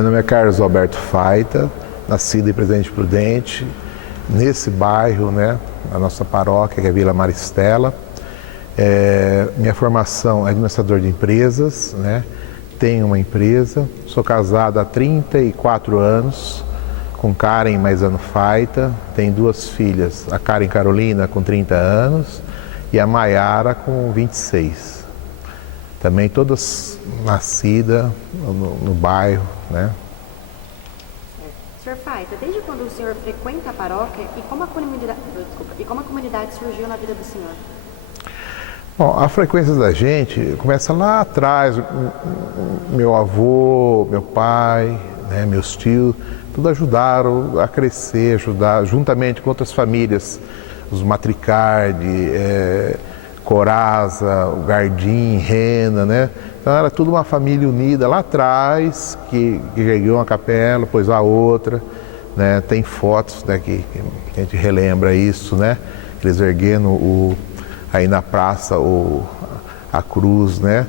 Meu nome é Carlos Alberto Faita, nascido em Presidente Prudente, nesse bairro, né, na nossa paróquia, que é Vila Maristela. Minha formação é administrador de empresas, né? Tenho uma empresa, sou casado há 34 anos, com Karen Maisano Faita, tenho duas filhas, a Karen Carolina com 30 anos e a Maiara com 26. Também todas nascidas no bairro, né? Senhor Faita, desde quando o senhor frequenta a paróquia e como a comunidade surgiu na vida do senhor? Bom, a frequência da gente começa lá atrás, meu avô, meu pai, né, meus tios, tudo ajudaram a crescer, juntamente com outras famílias, os Matricardi, Coraza, o Gardim, Rena, né? Então era tudo uma família unida lá atrás, que ergueu uma capela, depois a outra, né? Tem fotos, né, que a gente relembra isso, né? Eles erguendo aí na praça a cruz, né?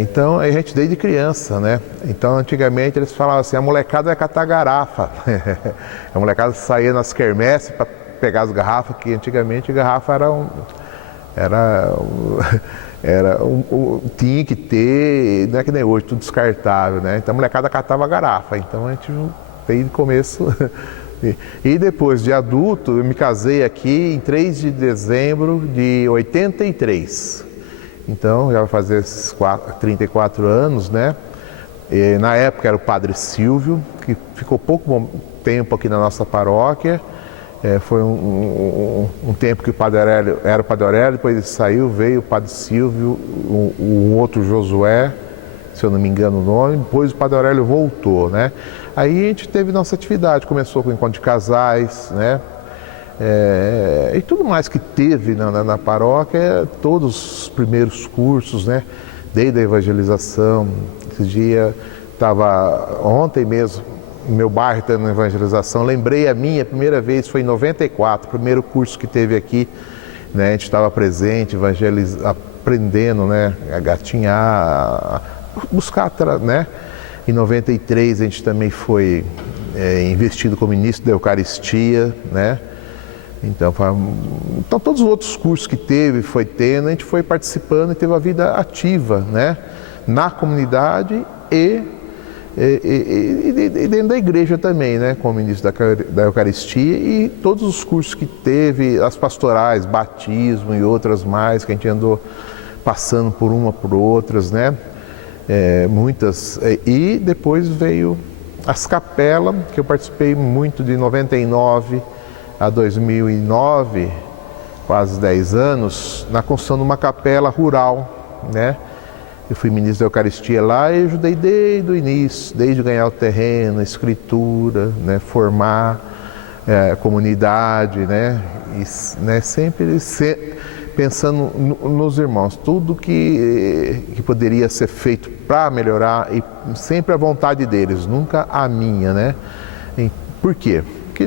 Então a gente desde criança, né? Então antigamente eles falavam assim, a molecada ia catar garrafa. A molecada saía nas quermesses para pegar as garrafas, que antigamente a garrafa tinha que ter, não é que nem hoje, tudo descartável, né? Então a molecada catava a garrafa. Então a gente desde o começo. E depois de adulto, eu me casei aqui em 3 de dezembro de 83. Então, já vai fazer esses 34 anos, né? E, na época era o padre Silvio, que ficou pouco tempo aqui na nossa paróquia. Foi um tempo que o padre Aurélio era o padre Aurélio, depois ele saiu, veio o padre Silvio, um outro Josué, se eu não me engano o nome, depois o padre Aurélio voltou, né? Aí a gente teve nossa atividade, começou com o encontro de casais, né? E tudo mais que teve na paróquia, todos os primeiros cursos, né? Desde a evangelização. Esse dia ontem mesmo, no meu bairro tendo evangelização, lembrei a primeira vez foi em 94, o primeiro curso que teve aqui, né? A gente estava presente, aprendendo, né? A gatinhar, buscar, né? Em 93 a gente também foi investido como ministro da Eucaristia, né? Então todos os outros cursos que foi tendo, a gente foi participando e teve a vida ativa, né? Na comunidade e dentro da igreja também, né? Como ministro da Eucaristia e todos os cursos que teve, as pastorais, batismo e outras mais, que a gente andou passando por outras, né? Muitas, e depois veio as capelas, que eu participei muito de 99 a 2009, quase 10 anos, na construção de uma capela rural, né? Eu fui ministro da Eucaristia lá e ajudei desde o início, desde ganhar o terreno, a escritura, né? Formar a comunidade, né? E, né? Sempre pensando nos irmãos, tudo que poderia ser feito para melhorar e sempre a vontade deles, nunca a minha, né? Por quê? Porque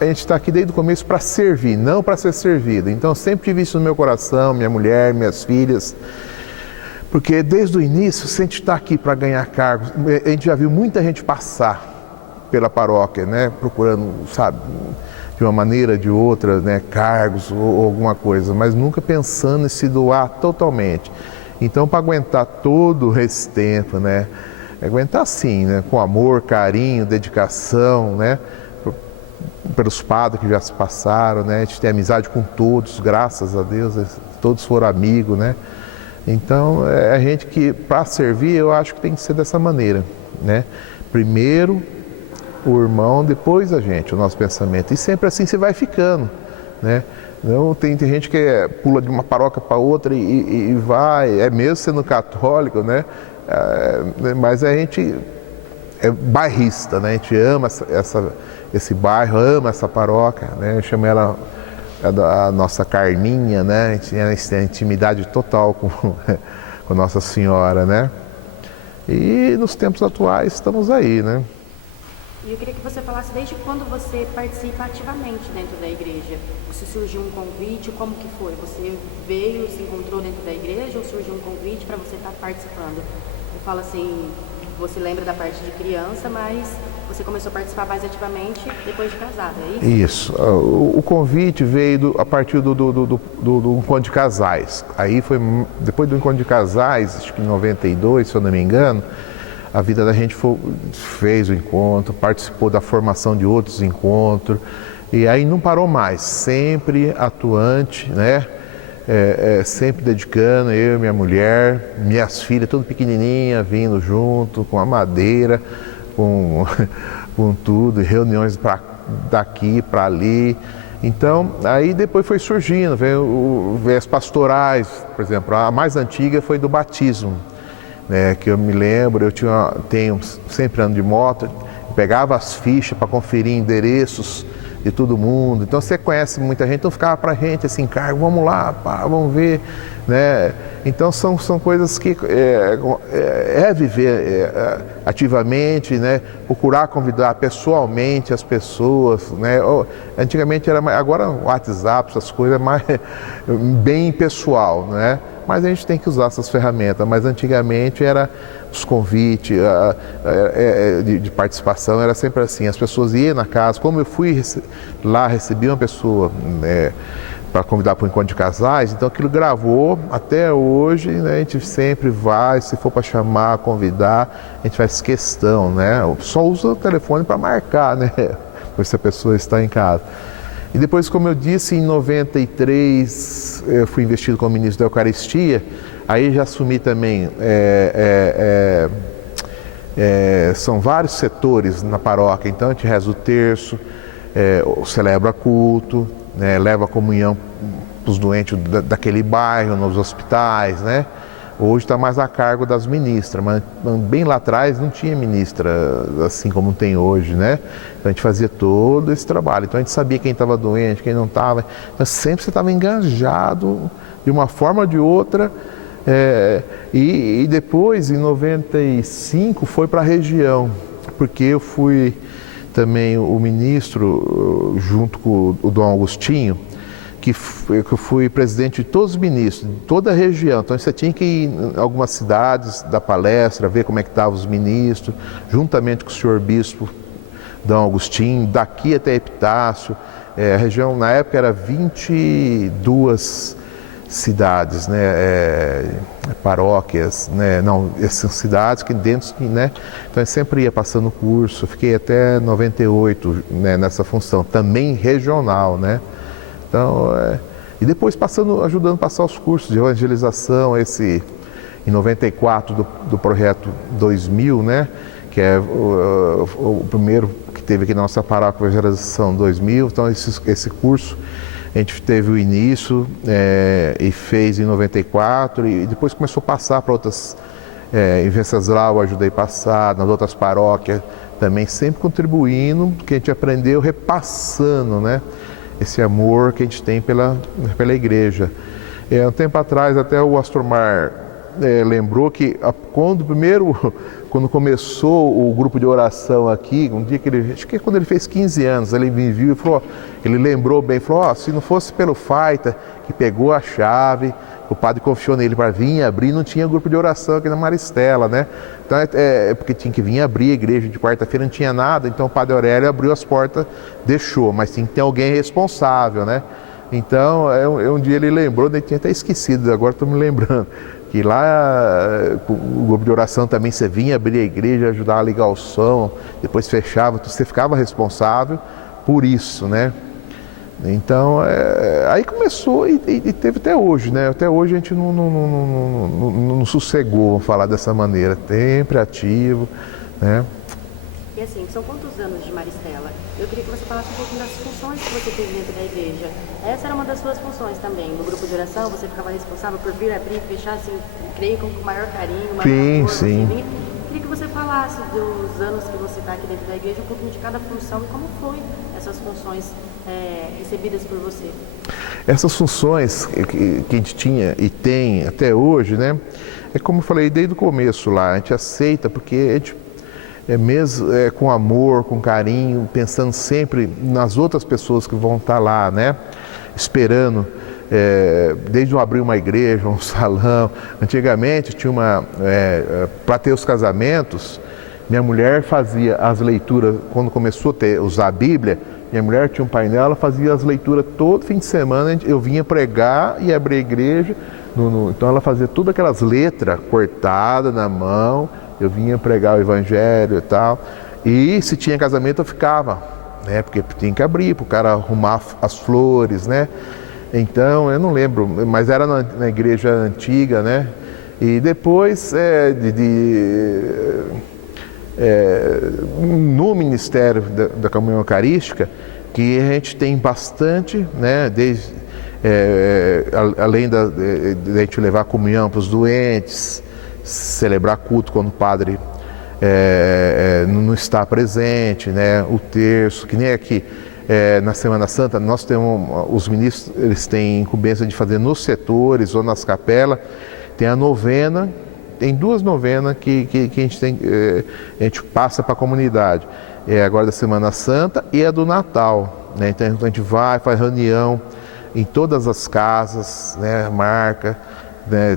a gente está aqui desde o começo para servir, não para ser servido. Então sempre tive isso no meu coração, minha mulher, minhas filhas, porque desde o início, se a gente está aqui para ganhar cargos, a gente já viu muita gente passar pela paróquia, né? Procurando, sabe, de uma maneira ou de outra, né, cargos ou alguma coisa, mas nunca pensando em se doar totalmente. Então, para aguentar todo esse tempo, né, aguentar assim, né, com amor, carinho, dedicação, né, pelos padres que já se passaram, né, a gente tem amizade com todos, graças a Deus, todos foram amigos, né. Então, a gente que, para servir, eu acho que tem que ser dessa maneira, né. Primeiro o irmão, depois a gente, o nosso pensamento. E sempre assim você vai ficando, né? Não, tem gente que pula de uma paróquia para outra e vai, mesmo sendo católico, né? Mas a gente é bairrista, né? A gente ama esse bairro, ama essa paróquia, né? Eu chamo ela a nossa Carminha, né? A gente tem intimidade total com Nossa Senhora, né? E nos tempos atuais estamos aí, né? E eu queria que você falasse desde quando você participa ativamente dentro da igreja. Se surgiu um convite, como que foi? Você se encontrou dentro da igreja ou surgiu um convite para você estar participando? Eu falo assim, você lembra da parte de criança, mas você começou a participar mais ativamente depois de casada, é isso? Isso. O convite veio a partir do encontro de casais. Aí foi, depois do encontro de casais, acho que em 92, se eu não me engano, a vida da gente fez o encontro, participou da formação de outros encontros, e aí não parou mais, sempre atuante, né? Sempre dedicando, eu e minha mulher, minhas filhas, tudo pequenininha, vindo junto, com a madeira, com tudo, reuniões daqui para ali. Então, aí depois foi surgindo, veio as pastorais, por exemplo, a mais antiga foi do batismo, né, que eu me lembro, tenho sempre ando de moto, pegava as fichas para conferir endereços de todo mundo. Então você conhece muita gente, então ficava para a gente esse encargo, vamos lá, pá, vamos ver, né? Então são coisas que viver ativamente, né? Procurar convidar pessoalmente as pessoas, né? Antigamente era mais, agora o WhatsApp, essas coisas é mais bem pessoal, né? Mas a gente tem que usar essas ferramentas, mas antigamente era os convites de participação, era sempre assim, as pessoas iam na casa, como eu fui lá, recebi uma pessoa, né, para convidar para o encontro de casais, então aquilo gravou até hoje, né, a gente sempre vai, se for para chamar, convidar, a gente faz questão, né, só usa o telefone para marcar, né, por se a pessoa está em casa. E depois, como eu disse, em 93 eu fui investido como ministro da Eucaristia, aí já assumi também, são vários setores na paróquia, então a gente reza o terço, celebra culto, né, leva a comunhão para os doentes daquele bairro, nos hospitais, né? Hoje está mais a cargo das ministras, mas bem lá atrás não tinha ministra assim como tem hoje, né? Então a gente fazia todo esse trabalho. Então a gente sabia quem estava doente, quem não estava. Então sempre você estava engajado de uma forma ou de outra. E depois, em 95, foi para a região, porque eu fui também o ministro, junto com o Dom Agostinho, que eu fui presidente de todos os ministros, de toda a região. Então você tinha que ir em algumas cidades, dar palestra, ver como é que estavam os ministros, juntamente com o senhor bispo Dom Agostinho, daqui até Epitácio. A região, na época, era 22 cidades, né, paróquias, né, não, essas cidades que dentro, né, então eu sempre ia passando curso, fiquei até 98, né, nessa função, também regional, né. Então, e depois ajudando a passar os cursos de evangelização, em 94 do projeto 2000, né, que é o primeiro que teve aqui na nossa paróquia, Evangelização 2000, então esse curso a gente teve o início e fez em 94 e depois começou a passar para outras, em Venceslau eu ajudei a passar, nas outras paróquias também, sempre contribuindo, que a gente aprendeu repassando, né? Esse amor que a gente tem pela igreja. Um tempo atrás até o Astromar lembrou que quando começou o grupo de oração aqui, um dia acho que quando ele fez 15 anos, ele me viu e falou, ele lembrou bem, falou, se não fosse pelo Faita, que pegou a chave, o padre confiou nele para vir abrir, não tinha grupo de oração aqui na Maristela, né? Então porque tinha que vir abrir a igreja de quarta-feira, não tinha nada, então o padre Aurélio abriu as portas, deixou, mas tinha que ter alguém responsável, né? Então, um dia ele lembrou, eu tinha até esquecido, agora estou me lembrando, que lá o grupo de oração também você vinha abrir a igreja, ajudar a ligar o som, depois fechava, você ficava responsável por isso, né? Então, aí começou e teve até hoje, né? Até hoje a gente não sossegou, vamos falar dessa maneira, sempre ativo, né? E assim, são quantos anos de Maristela? Eu queria que você falasse um pouquinho das funções que você teve dentro da igreja. Essa era uma das suas funções também. No grupo de oração, você ficava responsável por vir, abrir, fechar, assim, creio com o maior carinho, maior amor. Sim. Eu queria que você falasse dos anos que você está aqui dentro da igreja, um pouquinho de cada função e como foi essas funções recebidas por você. Essas funções que a gente tinha e tem até hoje, né? É como eu falei desde o começo lá, a gente aceita porque a gente mesmo com amor, com carinho, pensando sempre nas outras pessoas que vão estar lá, né? Esperando desde eu abrir uma igreja, um salão. Antigamente tinha para ter os casamentos, minha mulher fazia as leituras, quando começou a usar a Bíblia, minha mulher tinha um painel, ela fazia as leituras todo fim de semana, eu vinha pregar e abrir a igreja, então ela fazia todas aquelas letras cortadas na mão, eu vinha pregar o evangelho e tal, e se tinha casamento eu ficava, né, porque tinha que abrir para o cara arrumar as flores, né, então eu não lembro, mas era na igreja antiga, né, e depois no Ministério da Comunhão Eucarística, que a gente tem bastante, né, além de a gente levar comunhão para os doentes, celebrar culto quando o padre não está presente, né, o terço, que nem aqui na Semana Santa, nós temos, os ministros, eles têm incumbência de fazer nos setores ou nas capelas, tem a novena. Tem 2 novenas que a gente passa para a comunidade. Agora da Semana Santa e a do Natal, né? Então a gente vai, faz reunião em todas as casas, né? Marca, né?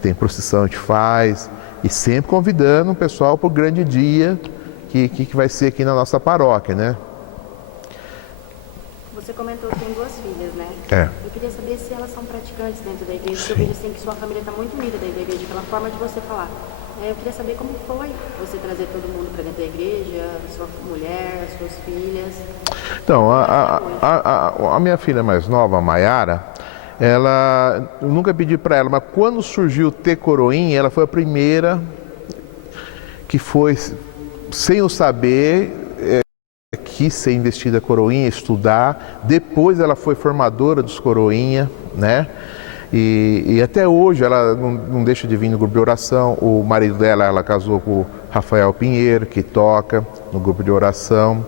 Tem procissão, a gente faz. E sempre convidando o pessoal para o grande dia que vai ser aqui na nossa paróquia, né? Você comentou que tem 2 filhas, né? Eu queria saber se elas são praticantes dentro da igreja, porque eu vejo assim que sua família está muito unida dentro da igreja, pela forma de você falar. Eu queria saber como foi você trazer todo mundo para dentro da igreja, sua mulher, suas filhas. Então, a minha filha mais nova, a Maiara, eu nunca pedi para ela, mas quando surgiu o Ter Coroinha, ela foi a primeira que foi, sem eu saber, quis ser investida coroinha, estudar. Depois ela foi formadora dos coroinha, né? E até hoje ela não deixa de vir no grupo de oração. O marido dela, ela casou com o Rafael Pinheiro, que toca no grupo de oração.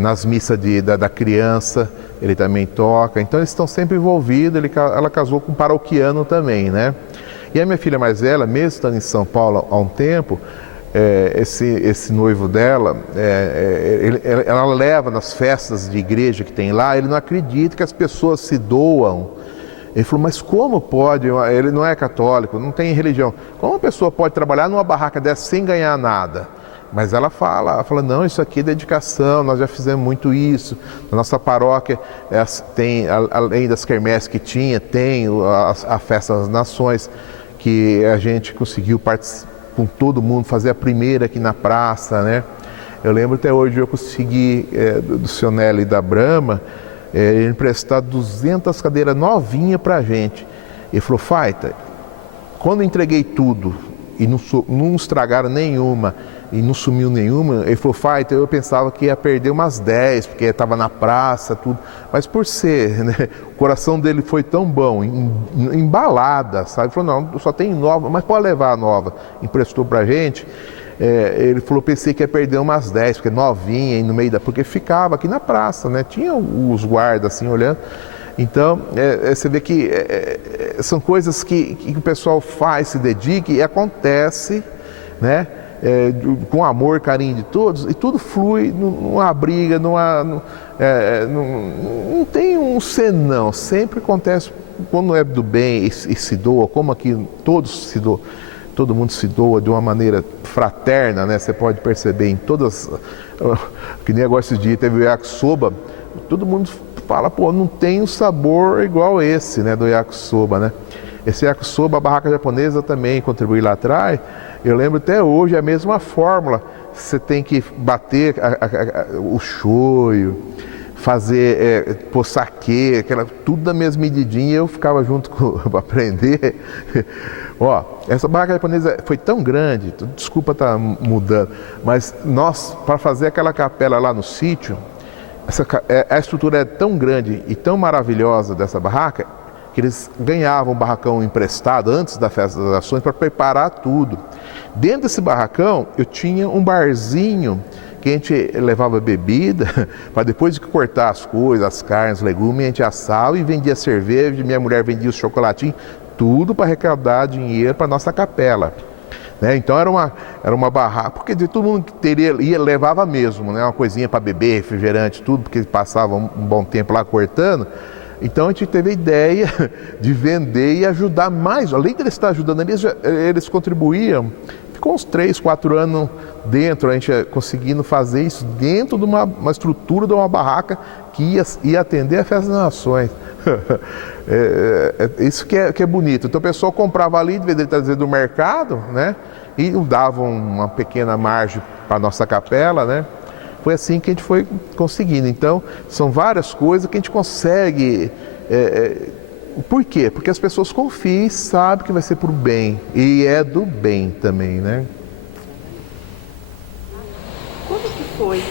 Nas missas da criança, ele também toca. Então eles estão sempre envolvidos. Ela casou com um paroquiano também, né? E a minha filha mais velha, mesmo estando em São Paulo há um tempo, esse noivo dela, ela leva nas festas de igreja que tem lá, ele não acredita que as pessoas se doam. Ele falou, mas como pode? Ele não é católico, não tem religião. Como uma pessoa pode trabalhar numa barraca dessa sem ganhar nada? Mas ela fala, não, isso aqui é dedicação, nós já fizemos muito isso. Na nossa paróquia tem, além das quermesses que tinha, tem a Festa das Nações, que a gente conseguiu participar com todo mundo, fazer a primeira aqui na praça, né? Eu lembro até hoje, eu consegui, do seu Nelly e da Brahma, ele emprestar 200 cadeiras novinhas pra gente. Ele falou, Faita, quando eu entreguei tudo e não estragaram nenhuma e não sumiu nenhuma, ele falou, Faita, eu pensava que ia perder umas 10, porque estava na praça, tudo. Mas por ser, né, o coração dele foi tão bom, embalada, sabe? Ele falou, não, só tem nova, mas pode levar a nova. Emprestou pra gente. Ele falou, pensei que ia perder umas 10, porque novinha, no meio porque ficava aqui na praça, né? Tinha os guardas assim, olhando. Então, você vê que são coisas que o pessoal faz, se dedica e acontece, né? Com amor, carinho de todos, e tudo flui, não há briga, não tem um senão, sempre acontece quando é do bem e se doa, como aqui todos se doam, todo mundo se doa de uma maneira fraterna, né? Você pode perceber em todas, que nem agora esse dia teve o yakisoba, todo mundo fala, pô, não tem um sabor igual esse, né, do yakisoba, né? Esse yakisoba, a barraca japonesa também contribui lá atrás. Eu lembro até hoje a mesma fórmula. Você tem que bater o shoyu, fazer, pôr saquê, tudo da mesma medidinha. Eu ficava junto para aprender. Ó, essa barraca japonesa foi tão grande, desculpa estar mudando, mas nós, para fazer aquela capela lá no sítio, a estrutura é tão grande e tão maravilhosa dessa barraca, que eles ganhavam um barracão emprestado antes da Festa das Nações para preparar tudo. Dentro desse barracão, eu tinha um barzinho que a gente levava bebida, para depois de cortar as coisas, as carnes, os legumes, a gente assava e vendia cerveja, minha mulher vendia os chocolatinhos, tudo para arrecadar dinheiro para a nossa capela. Né? Então era uma barraca, porque de todo mundo que levava mesmo, né? Uma coisinha para beber, refrigerante, tudo, porque passava um bom tempo lá cortando. Então a gente teve a ideia de vender e ajudar mais. Além de eles estar ajudando, eles contribuíam. Ficou uns 3, 4 anos dentro, a gente conseguindo fazer isso dentro de uma estrutura de uma barraca que ia atender a Festa das Nações. Isso que é bonito. Então o pessoal comprava ali, de vez de trazer do mercado, né? E davam uma pequena margem para a nossa capela, né? Foi assim que a gente foi conseguindo. Então, são várias coisas que a gente consegue. Por quê? Porque as pessoas confiam e sabem que vai ser por bem. E é do bem também, né? Como que foi,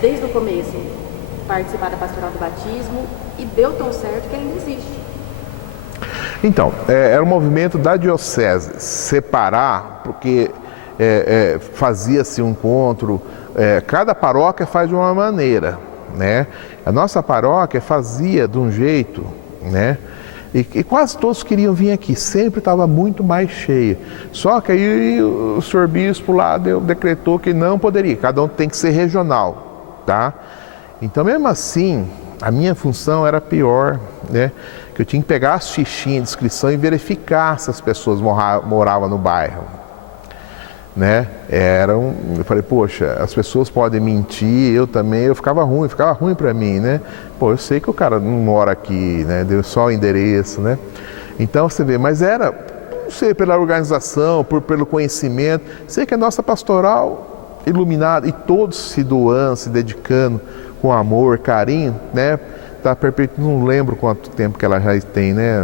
desde o começo, participar da pastoral do batismo e deu tão certo que ainda existe? Então, era um movimento da diocese separar, porque fazia-se um encontro, cada paróquia faz de uma maneira, né? A nossa paróquia fazia de um jeito, né? E quase todos queriam vir aqui, sempre estava muito mais cheio. Só que aí o senhor bispo lá decretou que não poderia, cada um tem que ser regional, tá? Então, mesmo assim, a minha função era pior, né? Que eu tinha que pegar as fichinhas de inscrição e verificar se as pessoas moravam no bairro, né? Eu falei, poxa, as pessoas podem mentir, eu também, ficava ruim para mim, né? Pô, eu sei que o cara não mora aqui, né? Deu só o endereço, né? Então você vê, mas era, não sei, pela organização, pelo conhecimento, sei que a nossa pastoral iluminada e todos se doando, se dedicando com amor, carinho, né? Tá perpetuando, não lembro quanto tempo que ela já tem, né?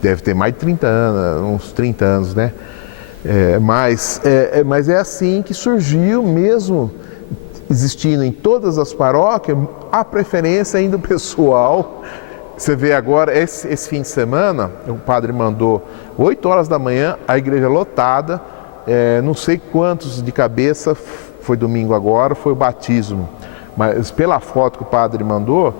Deve ter mais de 30 anos, uns 30 anos, né? Mas é assim que surgiu mesmo, existindo em todas as paróquias, a preferência ainda do pessoal. Você vê agora, esse fim de semana, o padre mandou 8 horas da manhã, a igreja lotada, não sei quantos de cabeça, foi domingo agora, foi o batismo. Mas pela foto que o padre mandou,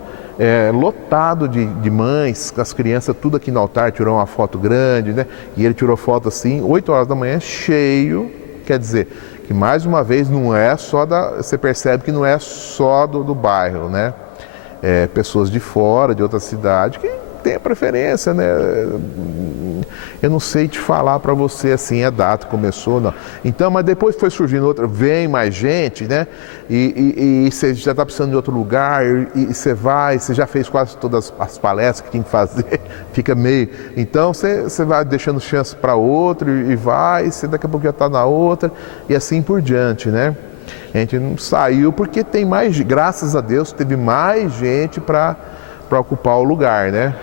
lotado de mães, as crianças tudo aqui no altar, tirou uma foto grande, né? E ele tirou foto assim, 8 horas da manhã, cheio. Quer dizer, que mais uma vez não é só você percebe que não é só do bairro, né? Pessoas de fora, de outra cidade, que tem a preferência, né? Eu não sei te falar para você assim, a data começou, não. Então, mas depois foi surgindo outra, vem mais gente, né? E você já está precisando de outro lugar, e você vai, você já fez quase todas as palestras que tinha que fazer, fica meio. Então, você vai deixando chance para outro e vai, você daqui a pouco já está na outra, e assim por diante, né? A gente não saiu porque tem mais, graças a Deus, teve mais gente para ocupar o lugar, né?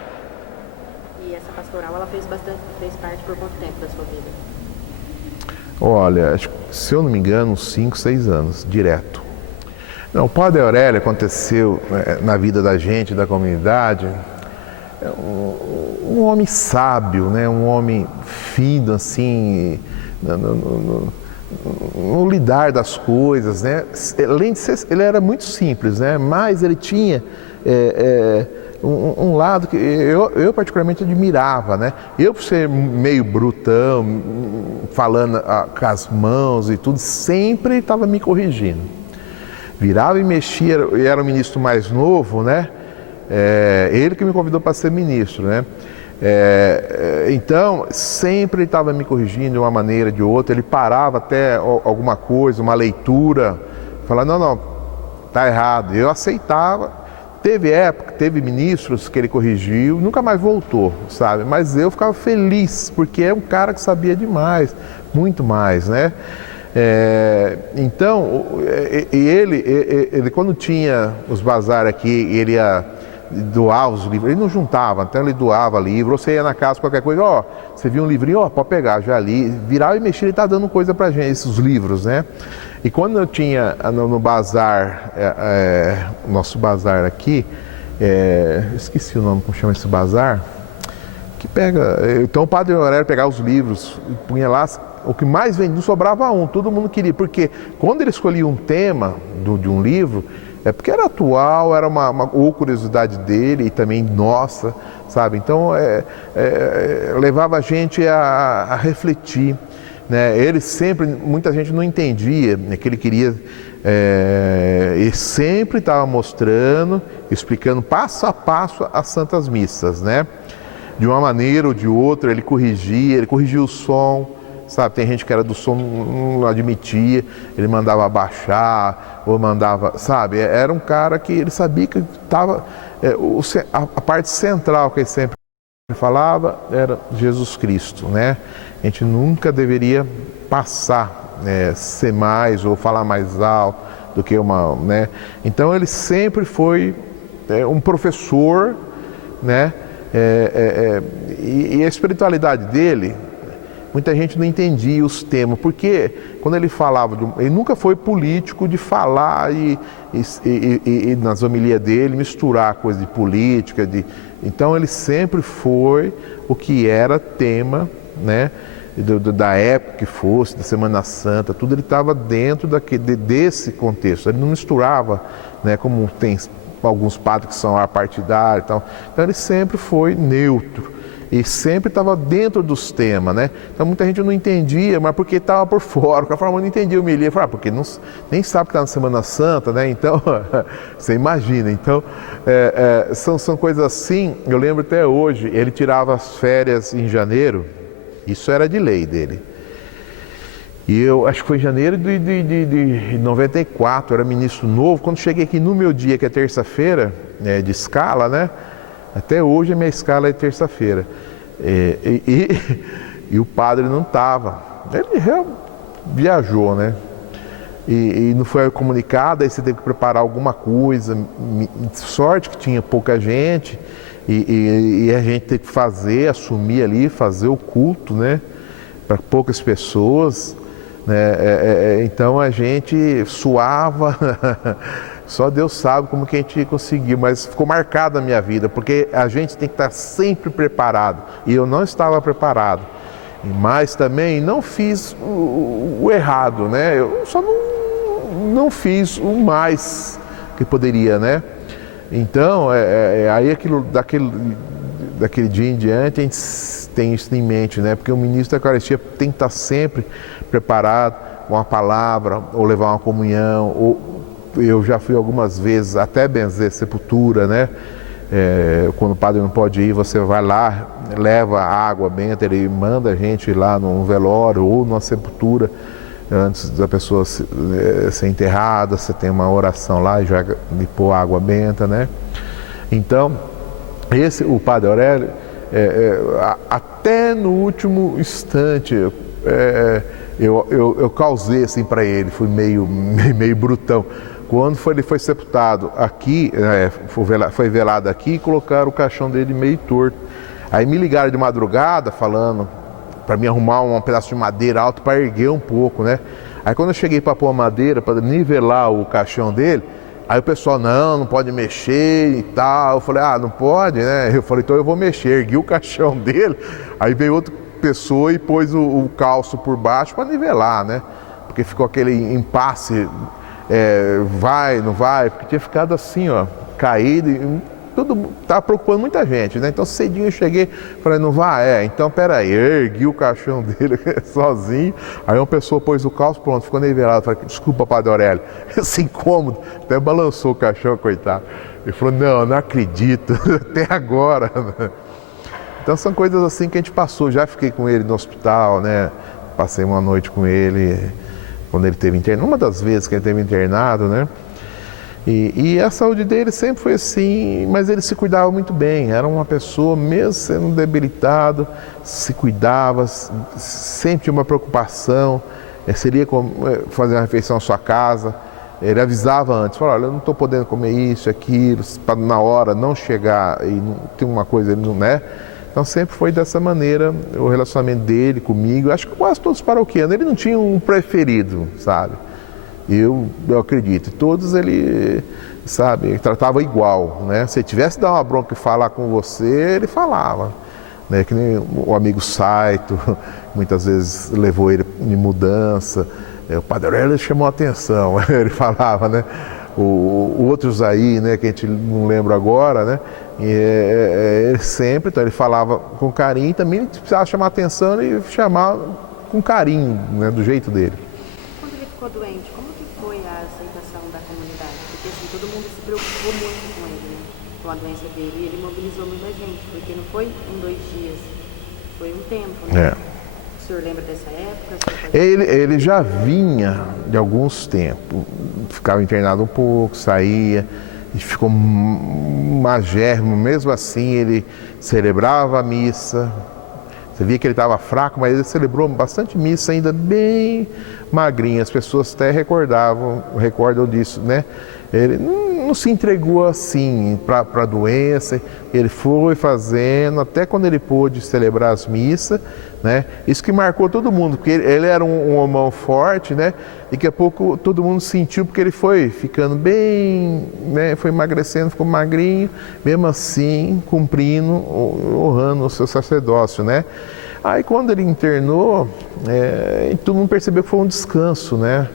E essa pastoral, ela fez parte por quanto tempo da sua vida? Olha, acho que, se eu não me engano, uns 5, 6 anos, direto. Não, o Padre Aurélio aconteceu na vida da gente, da comunidade, um homem sábio, né? Um homem fino, assim, no lidar das coisas, né? Além de ser, ele era muito simples, né? Mas ele tinha um lado que eu particularmente admirava, né? Eu, por ser meio brutão, falando com as mãos e tudo, sempre estava me corrigindo. Virava e mexia, e era um ministro mais novo, né? Ele que me convidou para ser ministro, né? Então, sempre ele estava me corrigindo de uma maneira, de outra. Ele parava até alguma coisa, uma leitura, falava, não, tá errado. Eu aceitava. Teve época, teve ministros que ele corrigiu, nunca mais voltou, sabe? Mas eu ficava feliz, porque é um cara que sabia demais, muito mais, né? Então, ele quando tinha os bazar aqui, ele ia doar os livros, ele não juntava, então ele doava livro, você ia na casa, qualquer coisa, você viu um livrinho, pode pegar, já li, virava e mexia, ele tá dando coisa pra gente, esses livros, né? E quando eu tinha no bazar, nosso bazar aqui, esqueci o nome, como chama esse bazar, que pega, então o Padre Aurélio pegava os livros, punha lá, o que mais vendia, sobrava um, todo mundo queria, porque quando ele escolhia um tema de um livro, porque era atual, era uma curiosidade dele e também nossa, sabe? Então, levava a gente a refletir, né? Ele sempre, muita gente não entendia, né, que ele queria E sempre estava mostrando, explicando passo a passo as Santas Missas, né? De uma maneira ou de outra, ele corrigia o som, sabe? Tem gente que era do som, não admitia, ele mandava abaixar, ou mandava, sabe? Era um cara que ele sabia que estava... a parte central que ele sempre falava era Jesus Cristo, né? A gente nunca deveria passar, ser mais ou falar mais alto do que uma, né? Então ele sempre foi um professor, né? E a espiritualidade dele, muita gente não entendia os temas, porque quando ele falava, ele nunca foi político de falar e nas homilias dele misturar coisa de política, então ele sempre foi o que era tema, né? Da época que fosse, da Semana Santa, tudo ele estava dentro desse contexto, ele não misturava, né, como tem alguns padres que são apartidários e tal. Então ele sempre foi neutro e sempre estava dentro dos temas, né? Então muita gente não entendia, mas porque estava por fora, o cara não entendia o homilia, falava, porque nem sabe que está na Semana Santa, né? Então, você imagina, então são coisas assim. Eu lembro até hoje, ele tirava as férias em janeiro, isso era de lei dele. E eu acho que foi em janeiro de 94, eu era ministro novo. Quando cheguei aqui no meu dia, que é terça-feira, de escala, né? Até hoje a minha escala é terça-feira. E o padre não estava. Ele viajou, né? E não foi comunicado, aí você teve que preparar alguma coisa. Sorte que tinha pouca gente. E a gente teve que assumir ali, fazer o culto, né? Para poucas pessoas. Então a gente suava, só Deus sabe como que a gente conseguiu, mas ficou marcado na minha vida, porque a gente tem que estar sempre preparado, e eu não estava preparado, mas também não fiz o errado, né? Eu só não fiz o mais que poderia, né? Então, aí daquele dia em diante a gente tem isso em mente, né? Porque o ministro da Eucaristia tem que estar sempre preparado com uma palavra, ou levar uma comunhão, ou eu já fui algumas vezes até benzer sepultura, né? Quando o padre não pode ir, você vai lá, leva a água benta, ele manda a gente ir lá num velório ou numa sepultura, antes da pessoa ser enterrada, você tem uma oração lá e joga de pôr água benta, né? Então, o padre Aurélio, até no último instante, eu causei assim para ele, fui meio brutão. Quando ele foi sepultado aqui, foi velado aqui, e colocaram o caixão dele meio torto. Aí me ligaram de madrugada falando para me arrumar um pedaço de madeira alto para erguer um pouco, né? Aí quando eu cheguei para pôr a madeira, para nivelar o caixão dele, aí o pessoal, não pode mexer e tal. Eu falei, não pode, né? Eu falei, então eu vou mexer, ergui o caixão dele. Aí veio outra pessoa e pôs o calço por baixo para nivelar, né? Porque ficou aquele impasse, vai, não vai, porque tinha ficado assim, ó, caído, e tudo estava preocupando muita gente, né? Então cedinho eu cheguei, falei, não vai? Então peraí, ergui o caixão dele sozinho, aí uma pessoa pôs o calço, pronto, ficou nivelado. Falei, desculpa, padre Aurélio, esse incômodo, até balançou o caixão, coitado. Ele falou, não acredito, até agora. Então são coisas assim que a gente passou, já fiquei com ele no hospital, né? Passei uma noite com ele, quando ele esteve internado, uma das vezes que ele esteve internado, né? E a saúde dele sempre foi assim, mas ele se cuidava muito bem, era uma pessoa, mesmo sendo debilitado, se cuidava, sempre tinha uma preocupação, seria fazer uma refeição na sua casa, ele avisava antes, falava, olha, eu não estou podendo comer isso, aquilo, para na hora não chegar e não tem uma coisa, ele não é. Então sempre foi dessa maneira o relacionamento dele comigo, acho que quase todos os paroquianos, ele não tinha um preferido, sabe? Eu acredito, todos ele, sabe, tratava igual, né? Se ele tivesse dar uma bronca e falar com você, ele falava, né? Que nem o amigo Saito, muitas vezes levou ele em mudança, o padre Aurélio chamou a atenção, ele falava, né? Outros aí, né, que a gente não lembra agora, né? Ele sempre, então ele falava com carinho, também ele precisava chamar a atenção e chamar com carinho, né, do jeito dele. Quando ele ficou doente, como que foi a aceitação todo mundo se preocupou muito com ele, né? Com a doença dele, e ele mobilizou muita gente, porque não foi 2 dias, foi um tempo, né? O senhor lembra dessa época? Ele já vinha de alguns tempos, ficava internado um pouco, saía, e ficou magérrimo, mesmo assim ele celebrava a missa. Você via que ele estava fraco, mas ele celebrou bastante missa, ainda bem magrinho. As pessoas até recordam disso, né? Ele não se entregou assim para a doença, ele foi fazendo, até quando ele pôde celebrar as missas, né? Isso que marcou todo mundo, porque ele era um homão forte, né? E daqui a pouco todo mundo sentiu, porque ele foi ficando bem, né? Foi emagrecendo, ficou magrinho, mesmo assim cumprindo, honrando o seu sacerdócio, né? Aí quando ele internou, todo mundo percebeu que foi um descanso, né?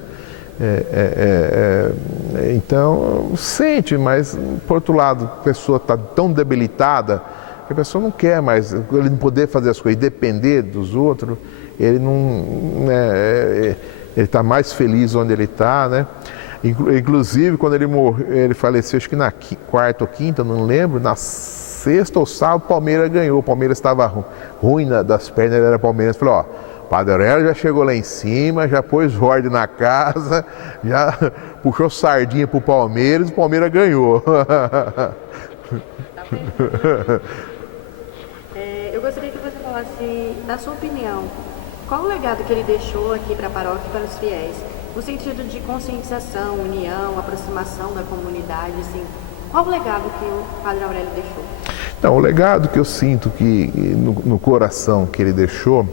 Então, sente, mas por outro lado, a pessoa está tão debilitada que a pessoa não quer mais, ele não poder fazer as coisas, depender dos outros, ele não, né, ele está mais feliz onde ele está, né? Inclusive, quando ele morreu, ele faleceu, acho que na quarta ou quinta, não lembro, na sexta ou sábado, o Palmeiras ganhou, o Palmeiras estava ruim das pernas, ele era Palmeiras, falou, ó, Padre Aurélio já chegou lá em cima, já pôs ordem na casa, já puxou sardinha pro Palmeiras e o Palmeiras ganhou. Eu gostaria que você falasse, da sua opinião, qual o legado que ele deixou aqui para a paróquia e para os fiéis, no sentido de conscientização, união, aproximação da comunidade, assim, qual o legado que o Padre Aurélio deixou? Então, o legado que eu sinto que no coração que ele deixou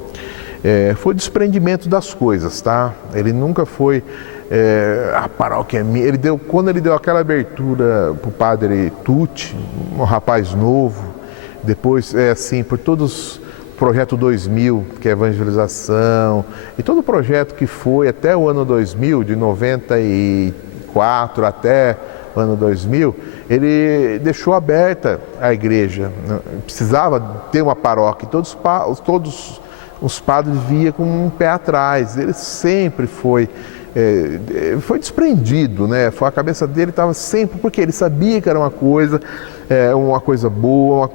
foi o desprendimento das coisas, tá? Ele nunca foi a paróquia é minha. Quando ele deu aquela abertura para o padre Tucci, um rapaz novo, depois assim, por todos o projeto 2000, que é evangelização, e todo o projeto que foi até o ano 2000, de 94 até o ano 2000, ele deixou aberta a igreja. Precisava ter uma paróquia, todos os padres via com um pé atrás. Ele sempre foi desprendido, né? A cabeça dele estava sempre, porque ele sabia que era uma coisa boa,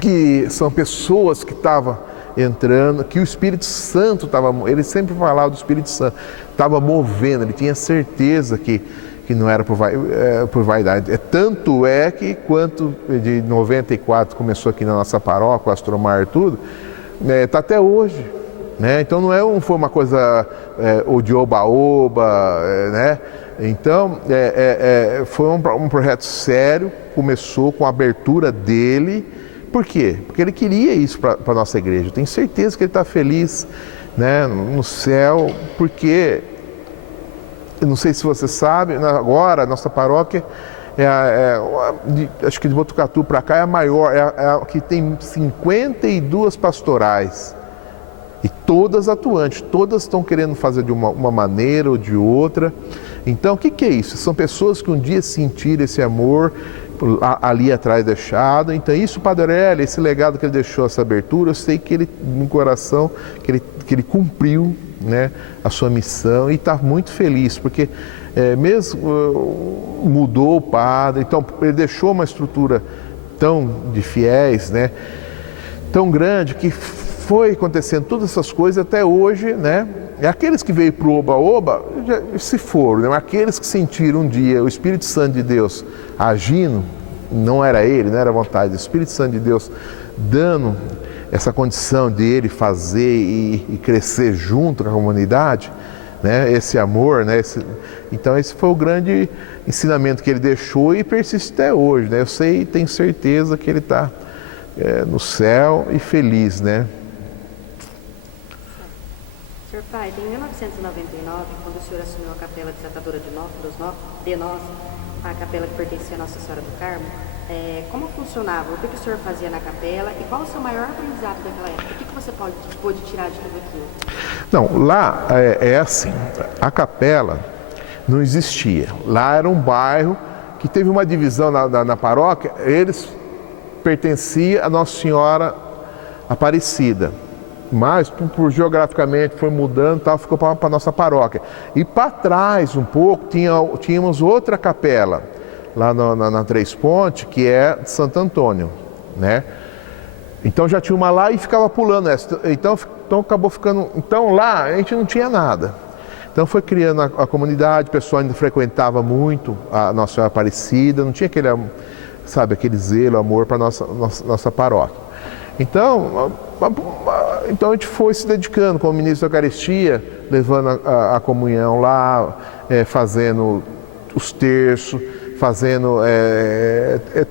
que são pessoas que estavam entrando, que o Espírito Santo estava, ele sempre falava do Espírito Santo, estava movendo, ele tinha certeza que não era por vaidade. Tanto é que, quanto de 94 começou aqui na nossa paróquia, o Astromar e tudo, está até hoje, né? Então não foi uma coisa de oba-oba, né? Então foi um projeto sério, começou com a abertura dele. Por quê? Porque ele queria isso para a nossa igreja. Eu tenho certeza que ele está feliz, né, no céu, porque, eu não sei se você sabe, agora a nossa paróquia acho que de Botucatu para cá é a maior, que tem 52 pastorais e todas atuantes, todas estão querendo fazer de uma maneira ou de outra. Então, o que é isso? São pessoas que um dia sentiram esse amor ali atrás deixado. Então, isso, Padre Aurélio, esse legado que ele deixou, essa abertura, eu sei que ele, no coração, que ele cumpriu, né, a sua missão, e está muito feliz, porque mesmo mudou o padre, então ele deixou uma estrutura de fiéis, né, tão grande, que foi acontecendo todas essas coisas até hoje, né? E aqueles que veio para o Oba-Oba já se foram, né? Aqueles que sentiram um dia o Espírito Santo de Deus agindo, não era ele, não era a vontade, o Espírito Santo de Deus dando essa condição de ele fazer e crescer junto com a comunidade, né? Esse amor, né? Então esse foi o grande ensinamento que ele deixou e persiste até hoje, né? Eu sei, tenho certeza que ele está no céu e feliz, né? Senhor Pai, em 1999, quando o senhor assumiu a capela desatadora de nós, a capela que pertencia a Nossa Senhora do Carmo, como funcionava? O que o senhor fazia na capela e qual o seu maior aprendizado daquela época? O que você pôde tirar de tudo aquilo? Não, lá assim, a capela não existia. Lá era um bairro que teve uma divisão na paróquia, eles pertenciam a Nossa Senhora Aparecida. mas geograficamente foi mudando, tal, ficou para a nossa paróquia. E para trás um pouco tínhamos outra capela, lá na Três Pontes, que é de Santo Antônio, né? Então já tinha uma lá e ficava pulando essa. Então acabou ficando. Então lá a gente não tinha nada. Então foi criando a comunidade, o pessoal ainda frequentava muito a Nossa Senhora Aparecida, não tinha aquele, sabe, aquele zelo, amor para nossa paróquia. Então a gente foi se dedicando como ministro da Eucaristia, levando a comunhão lá, fazendo os terços, fazendo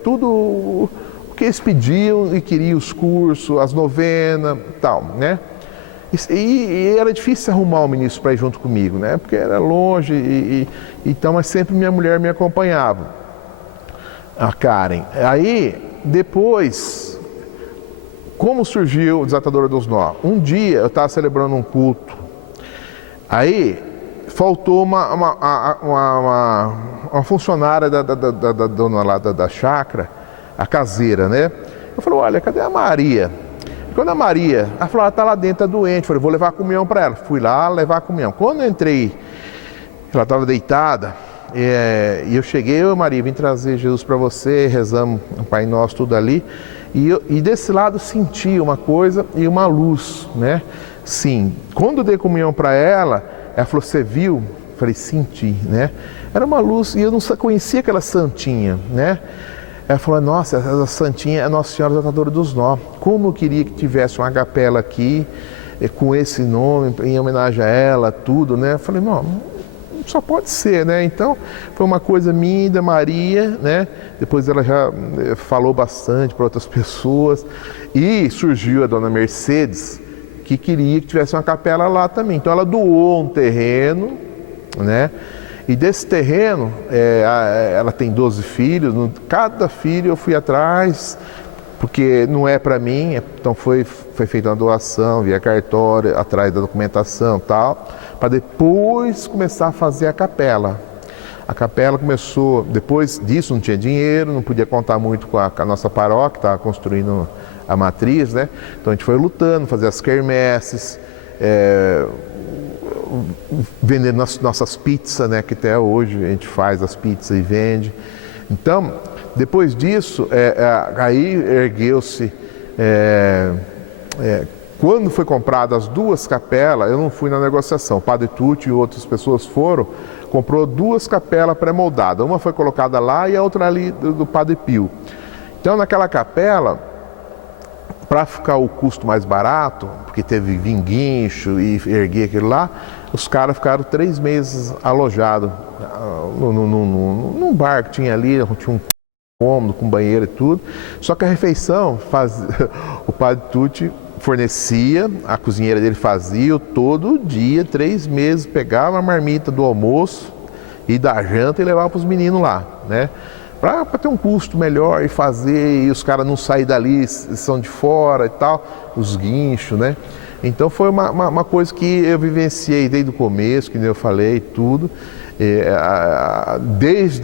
tudo o que eles pediam e queriam, os cursos, as novenas e tal, né? E era difícil arrumar um ministro para ir junto comigo, né? Porque era longe, então, mas sempre minha mulher me acompanhava, a Karen. Aí, depois, como surgiu o Desatadora dos Nós? Um dia eu estava celebrando um culto, aí faltou uma funcionária da dona lá da chácara, a caseira, né? Eu falei, olha, cadê a Maria? Quando a Maria, ela falou, ela está lá dentro, está doente. Eu falei, vou levar a comunhão para ela. Fui lá levar a comunhão. Quando eu entrei, ela estava deitada, e eu cheguei, eu, Maria, vim trazer Jesus para você, rezamos o Pai Nosso, tudo ali. E desse lado senti uma coisa e uma luz, né? Sim, quando eu dei comunhão para ela falou, você viu? Eu falei, senti, né? Era uma luz, e eu não conhecia aquela santinha, né? Ela falou, nossa, essa santinha é a Nossa Senhora Desatadora dos Nós. Como eu queria que tivesse uma capela aqui, com esse nome, em homenagem a ela, tudo, né? Eu falei, não, só pode ser, né? Então, foi uma coisa minha e da Maria, né? Depois ela já falou bastante para outras pessoas. E surgiu a dona Mercedes, que queria que tivesse uma capela lá também. Então, ela doou um terreno, né? E desse terreno, ela tem 12 filhos, cada filho eu fui atrás, porque não é para mim, então foi feita uma doação via cartório, atrás da documentação e tal, para depois começar a fazer a capela. A capela começou, depois disso não tinha dinheiro, não podia contar muito com a nossa paróquia, estava construindo a matriz, né? Então a gente foi lutando, fazer as quermesses, vendendo nossas pizzas, né, que até hoje a gente faz as pizzas e vende. Então, depois disso, aí ergueu-se, quando foi comprada as duas capelas, eu não fui na negociação, o Padre Tucci e outras pessoas foram, comprou duas capelas pré-moldadas, uma foi colocada lá e a outra ali do Padre Pio. Então, naquela capela, para ficar o custo mais barato, porque teve guincho e erguer aquilo lá, os caras ficaram 3 meses alojados num bar que tinha ali, tinha um cômodo com banheiro e tudo. Só que a refeição, o Padre Tucci fornecia, a cozinheira dele fazia todo dia, 3 meses, pegava a marmita do almoço e da janta e levava para os meninos lá, né? Para ter um custo melhor e fazer, e os caras não saírem dali, são de fora e tal, os guinchos, né? Então foi uma coisa que eu vivenciei desde o começo, que nem eu falei, tudo. Desde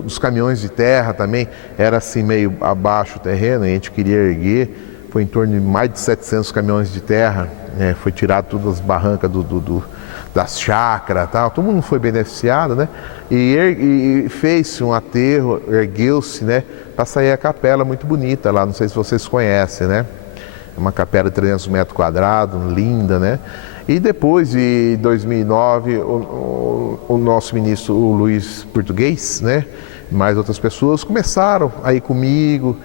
dos caminhões de terra também, era assim meio abaixo o terreno, e a gente queria erguer, foi em torno de mais de 700 caminhões de terra, né? Foi tirado todas as barrancas das chácaras, tal, todo mundo foi beneficiado, né? E fez-se um aterro, ergueu-se, né? Para sair a capela muito bonita lá, não sei se vocês conhecem, né? Uma capela de 300 metros quadrados, linda, né? E depois de 2009, o nosso ministro, o Luiz Português, né? Mais outras pessoas começaram a ir comigo,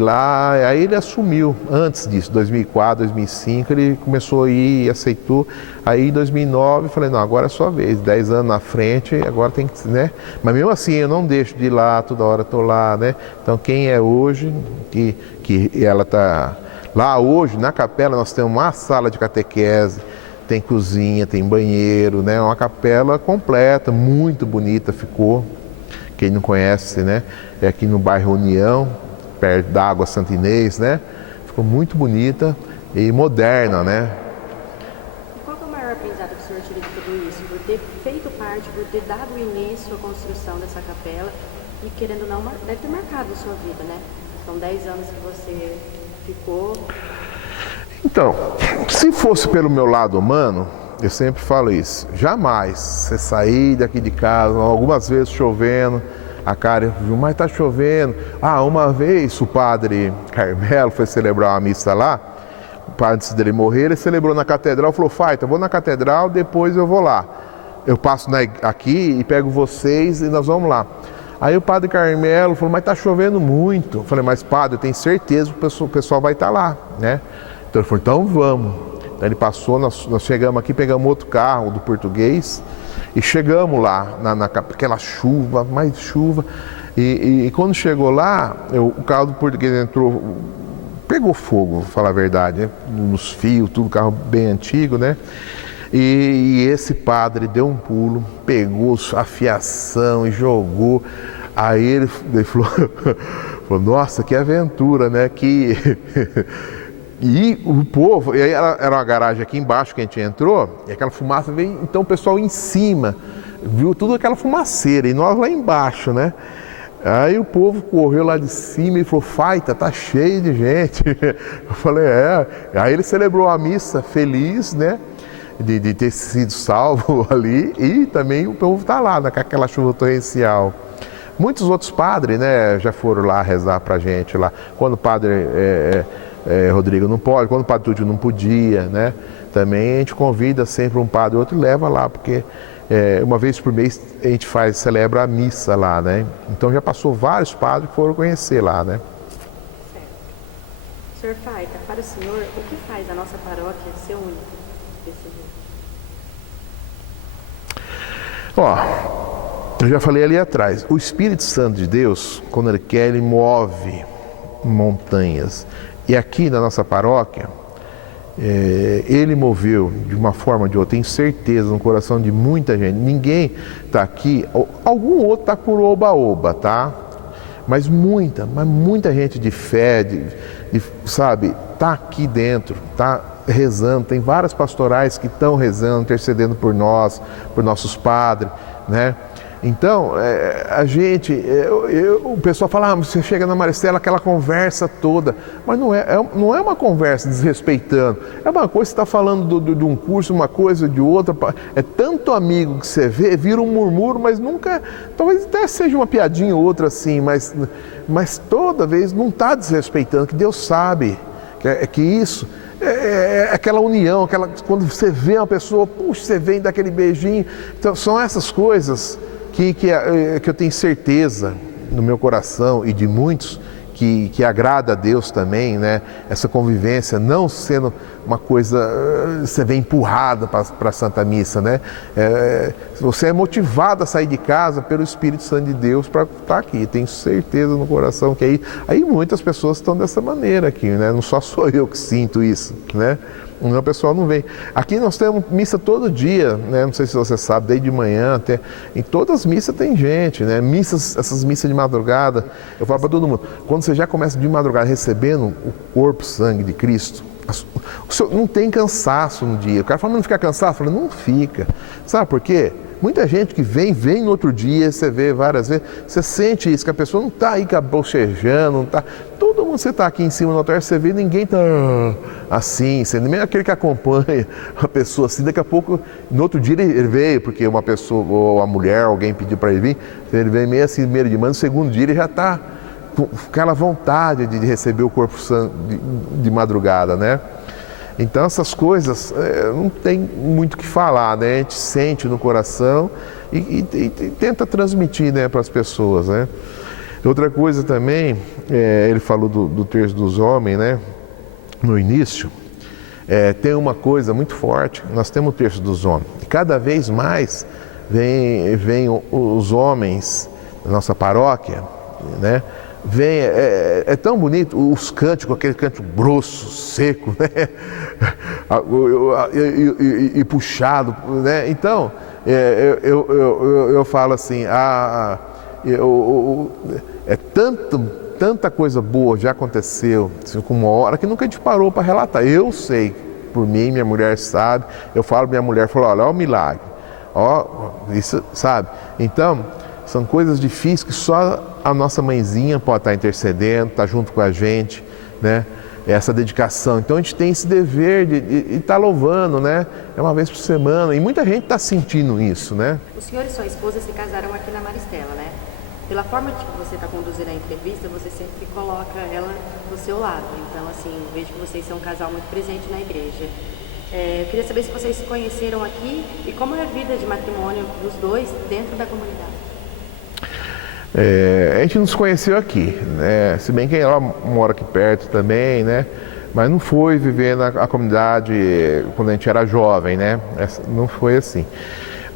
lá, aí ele assumiu, antes disso, 2004, 2005, ele começou a ir e aceitou, aí em 2009 eu falei, não, agora é a sua vez, 10 anos na frente, agora tem que, né? Mas mesmo assim eu não deixo de ir lá, toda hora estou lá, né? Então quem é hoje, que ela está lá hoje, na capela nós temos uma sala de catequese, tem cozinha, tem banheiro, né? Uma capela completa, muito bonita ficou, quem não conhece, né? É aqui no bairro União, perto da Água Santa Inês, né? Ficou muito bonita e moderna, né? E qual é o maior aprendizado que o senhor tira de tudo isso? Por ter feito parte, por ter dado início à construção dessa capela e, querendo ou não, deve ter marcado a sua vida, né? São 10 anos que você ficou. Então, se fosse pelo meu lado humano, eu sempre falo isso, jamais você sair daqui de casa, algumas vezes chovendo, a Karen viu, mas tá chovendo. Uma vez o padre Carmelo foi celebrar uma missa lá, antes dele morrer, ele celebrou na catedral, falou, Faita, eu vou na catedral, depois eu vou lá. Eu passo aqui e pego vocês e nós vamos lá. Aí o padre Carmelo falou, mas tá chovendo muito. Eu falei, mas padre, eu tenho certeza que o pessoal vai estar lá, né? Então ele falou, então vamos. Então ele passou, nós chegamos aqui, pegamos outro carro do Português e chegamos lá, naquela chuva, mais chuva. E quando chegou lá, o carro do Português entrou, pegou fogo, vou falar a verdade, né? Nos fios, tudo, carro bem antigo, né? E esse padre deu um pulo, pegou a fiação e jogou. Aí ele falou, nossa, que aventura, né? E o povo, e aí era uma garagem aqui embaixo que a gente entrou, e aquela fumaça veio, então o pessoal em cima viu tudo aquela fumaceira, e nós lá embaixo, né? Aí o povo correu lá de cima e falou, Faita, tá cheio de gente. Eu falei, Aí ele celebrou a missa feliz, né? De ter sido salvo ali, e também o povo tá lá, com aquela chuva torrencial. Muitos outros padres, né, já foram lá rezar pra gente lá, quando o padre Rodrigo não pode, quando o padre Túlio não podia, né, também a gente convida sempre um padre ou outro e leva lá, porque uma vez por mês a gente celebra a missa lá, né, então já passou vários padres que foram conhecer lá, né. Certo. Senhor Faita, para o senhor, o que faz a nossa paróquia ser única? Eu já falei ali atrás, o Espírito Santo de Deus, quando Ele quer, Ele move montanhas. E aqui na nossa paróquia, Ele moveu de uma forma ou de outra, tenho certeza, no coração de muita gente. Ninguém está aqui, algum outro está por oba-oba, tá? Mas muita gente de fé, sabe, está aqui dentro, está rezando. Tem várias pastorais que estão rezando, intercedendo por nós, por nossos padres, né? Então, a gente, o pessoal fala, você chega na Maristela, aquela conversa toda, mas não é uma conversa desrespeitando, é uma coisa que você está falando de um curso, uma coisa de outra, é tanto amigo que você vê, vira um murmúrio, mas nunca, talvez até seja uma piadinha ou outra assim, mas toda vez não está desrespeitando, que Deus sabe que isso é aquela união, quando você vê uma pessoa, puxa, você vem daquele beijinho, então são essas coisas que eu tenho certeza no meu coração e de muitos que agrada a Deus também, né? Essa convivência não sendo uma coisa, você vem empurrada para a Santa Missa, né? Você é motivado a sair de casa pelo Espírito Santo de Deus para estar aqui. Tenho certeza no coração que aí muitas pessoas estão dessa maneira aqui, né? Não só sou eu que sinto isso, né? O pessoal não vem. Aqui nós temos missa todo dia, né? Não sei se você sabe, desde de manhã até. Em todas as missas tem gente, né? Essas missas de madrugada, eu falo para todo mundo, quando você já começa de madrugada recebendo o corpo e sangue de Cristo, o senhor não tem cansaço no dia. O cara fala, mas não fica cansado? Eu falo, não fica. Sabe por quê? Muita gente que vem no outro dia, você vê várias vezes, você sente isso, que a pessoa não está aí cabocejando, não está. Todo mundo, você está aqui em cima no altar, você vê, ninguém está assim, nem aquele que acompanha a pessoa assim, daqui a pouco, no outro dia ele veio, porque uma pessoa, ou a mulher, alguém pediu para ele vir, ele veio meio assim, meio de manhã, no segundo dia ele já está com aquela vontade de receber o corpo santo de madrugada, né? Então essas coisas não tem muito o que falar, né? A gente sente no coração e tenta transmitir, né, para as pessoas, né? Outra coisa também, ele falou do terço dos homens, né? No início, tem uma coisa muito forte, nós temos o terço dos homens. E cada vez mais vem os homens da nossa paróquia, né? É tão bonito os cânticos, aquele cântico grosso, seco, né? e puxado, né? Então, eu falo assim, tanta coisa boa já aconteceu, assim, com uma hora que nunca a gente parou para relatar. Eu sei, por mim, minha mulher sabe, eu falo, minha mulher falou, olha o milagre, isso, sabe? Então, são coisas difíceis que só a nossa mãezinha pode estar intercedendo, estar junto com a gente, né? essa dedicação. Então a gente tem esse dever de estar louvando, né? É uma vez por semana, e muita gente está sentindo isso, né? O senhor e sua esposa se casaram aqui na Maristela, né? Pela forma que você está conduzindo a entrevista, você sempre coloca ela do seu lado. Então, assim, vejo que vocês são um casal muito presente na igreja. Eu queria saber se vocês se conheceram aqui e como é a vida de matrimônio dos dois dentro da comunidade. A gente não se conheceu aqui, né? Se bem que ela mora aqui perto também, né? Mas não foi viver na comunidade quando a gente era jovem, né? Não foi assim.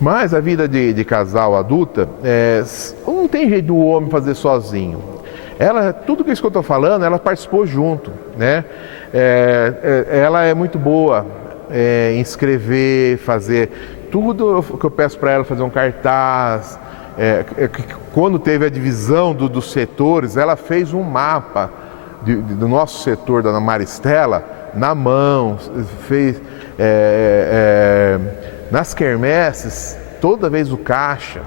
Mas a vida de casal adulta, não tem jeito do homem fazer sozinho. Tudo isso que eu estou falando, ela participou junto, né? Ela é muito boa em escrever, fazer tudo que eu peço para ela, fazer um cartaz. Quando teve a divisão dos setores, ela fez um mapa do nosso setor da Maristela na mão, fez nas quermesses, toda vez o caixa,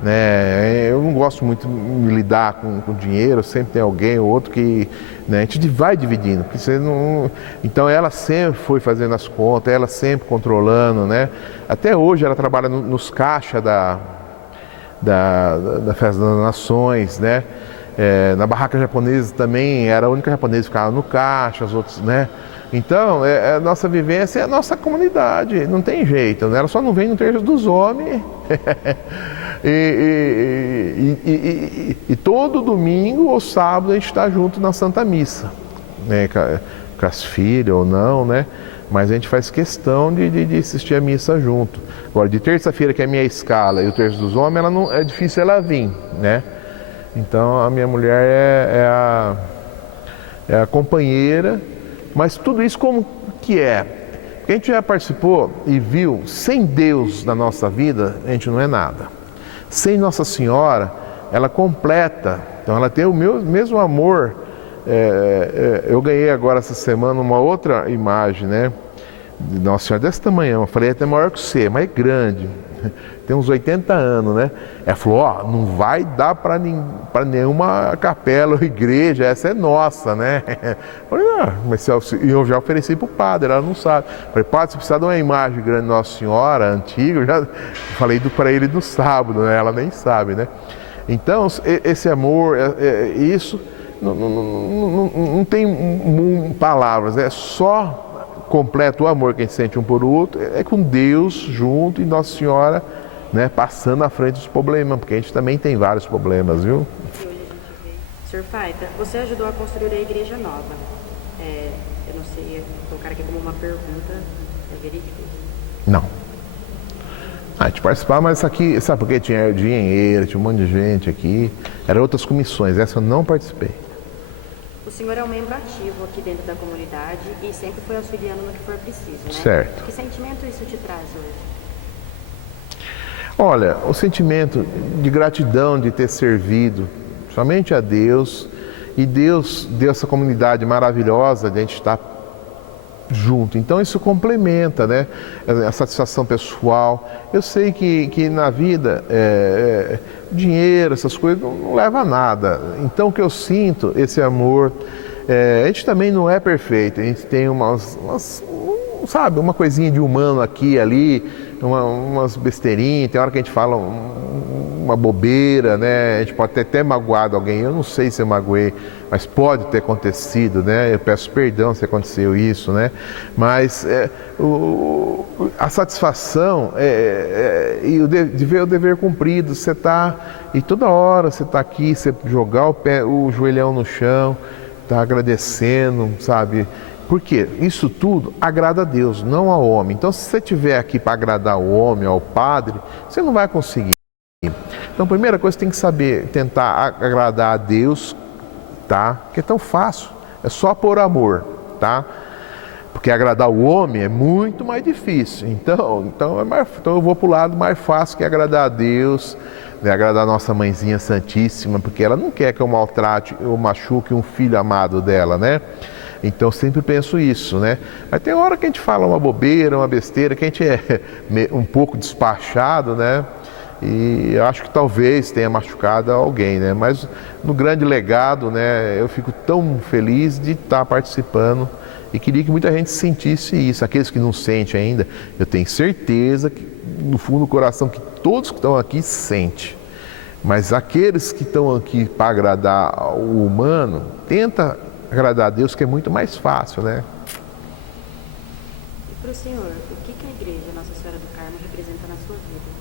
né? Eu não gosto muito de me lidar com dinheiro, sempre tem alguém ou outro que, né, a gente vai dividindo, porque você não... Então ela sempre foi fazendo as contas, ela sempre controlando, né? Até hoje ela trabalha nos caixas da Festa das Nações, né? Na barraca japonesa também era a única japonesa que ficava no caixa, as outras, né? Então, a nossa vivência é a nossa comunidade, não tem jeito, né? Ela só não vem no terço dos homens. E todo domingo ou sábado a gente está junto na Santa Missa, né? Com as filhas ou não, né? Mas a gente faz questão de assistir a missa junto. Agora, de terça-feira, que é a minha escala, e o terço dos homens, é difícil ela vir, né? Então, a minha mulher é a companheira, mas tudo isso como que é? Porque a gente já participou e viu, sem Deus na nossa vida, a gente não é nada. Sem Nossa Senhora, ela completa, então ela tem o mesmo amor. Eu ganhei agora essa semana uma outra imagem, né? De Nossa Senhora desse tamanho, eu falei até maior que você, mas é grande, tem uns 80 anos, né? Ela falou, não vai dar para nenhuma capela ou igreja, essa é nossa, né? Eu falei, mas eu já ofereci para o padre, ela não sabe. Eu falei, padre, você precisa de uma imagem grande de Nossa Senhora, antiga, eu já falei para ele no sábado, né? Ela nem sabe, né? Então, esse amor, isso não tem palavras, é só completo o amor que a gente sente um por outro, é com Deus junto e Nossa Senhora, né, passando à frente dos problemas, porque a gente também tem vários problemas, viu? Que hoje a gente vê. Senhor Faita, você ajudou a construir a igreja nova. Eu não sei, vou colocar aqui como uma pergunta, é verídico? Não. A gente participava, mas aqui, sabe por quê? Tinha dinheiro, tinha um monte de gente aqui, eram outras comissões, essa eu não participei. O senhor é um membro ativo aqui dentro da comunidade e sempre foi auxiliando no que for preciso, né? Certo. Que sentimento isso te traz hoje? Olha, o sentimento de gratidão de ter servido somente a Deus, e Deus deu essa comunidade maravilhosa de a gente estar junto. Então isso complementa, né? A satisfação pessoal. Eu sei que na vida dinheiro, essas coisas não leva a nada. Então o que eu sinto, esse amor, a gente também não é perfeito. A gente tem sabe, uma coisinha de humano aqui e ali, umas besteirinhas, tem hora que a gente fala uma bobeira, né? A gente pode ter até magoado alguém, eu não sei se eu magoei, mas pode ter acontecido, né? Eu peço perdão se aconteceu isso, né? Mas a satisfação e de ver o dever cumprido, você tá, e toda hora você tá aqui, você jogar o joelhão no chão, tá agradecendo, sabe? Porque isso tudo agrada a Deus, não ao homem. Então, se você estiver aqui para agradar ao homem, ao padre, você não vai conseguir. Então, a primeira coisa, você tem que saber tentar agradar a Deus, tá? Porque é tão fácil, é só por amor, tá? Porque agradar o homem é muito mais difícil. Então eu vou para o lado mais fácil, que é agradar a Deus, né? Agradar a nossa mãezinha santíssima, porque ela não quer que eu maltrate ou machuque um filho amado dela, né? Então eu sempre penso isso, né? Mas tem hora que a gente fala uma bobeira, uma besteira, que a gente é um pouco despachado, né? E eu acho que talvez tenha machucado alguém, né? Mas no grande legado, né, eu fico tão feliz de estar participando e queria que muita gente sentisse isso. Aqueles que não sentem ainda, eu tenho certeza que no fundo do coração que todos que estão aqui sentem. Mas aqueles que estão aqui para agradar o humano, tenta agradar a Deus, que é muito mais fácil, né? E para o senhor, o que a igreja Nossa Senhora do Carmo representa na sua vida?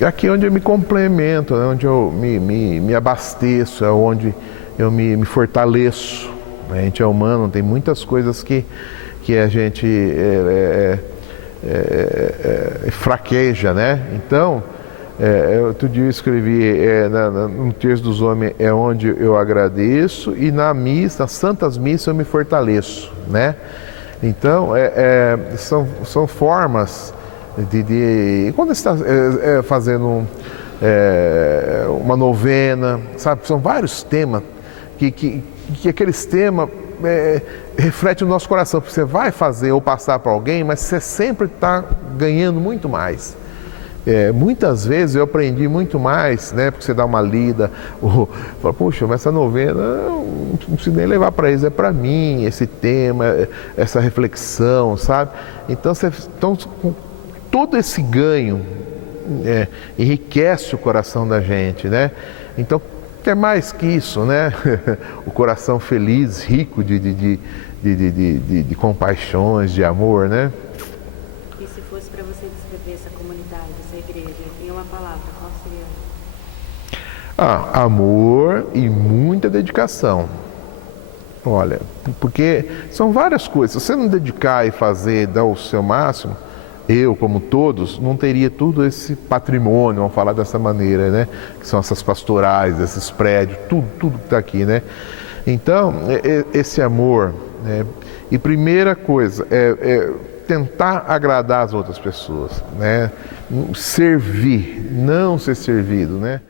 É aqui onde eu me complemento, é onde eu me abasteço, é onde eu me fortaleço. A gente é humano, tem muitas coisas que a gente fraqueja, né? Então, outro dia eu escrevi no Terço dos Homens é onde eu agradeço, e na missa, nas santas missas eu me fortaleço, né? Então, são formas de quando você está fazendo uma novena, sabe? São vários temas que aqueles temas refletem o nosso coração, porque você vai fazer ou passar para alguém, mas você sempre está ganhando muito mais. Muitas vezes eu aprendi muito mais, né? Porque você dá uma lida, fala, puxa, mas essa novena não preciso nem levar para eles, é para mim, esse tema, essa reflexão, sabe? Então, todo esse ganho enriquece o coração da gente, né? Então, quer mais que isso, né? O coração feliz, rico de compaixões, de amor, né? E se fosse para você descrever essa comunidade, essa igreja, em uma palavra, qual seria? Amor e muita dedicação. Olha, porque são várias coisas. Se você não dedicar e fazer, dar o seu máximo, eu, como todos, não teria todo esse patrimônio, vamos falar dessa maneira, né? Que são essas pastorais, esses prédios, tudo que está aqui, né? Então, esse amor, né? E primeira coisa, tentar agradar as outras pessoas, né? Servir, não ser servido, né?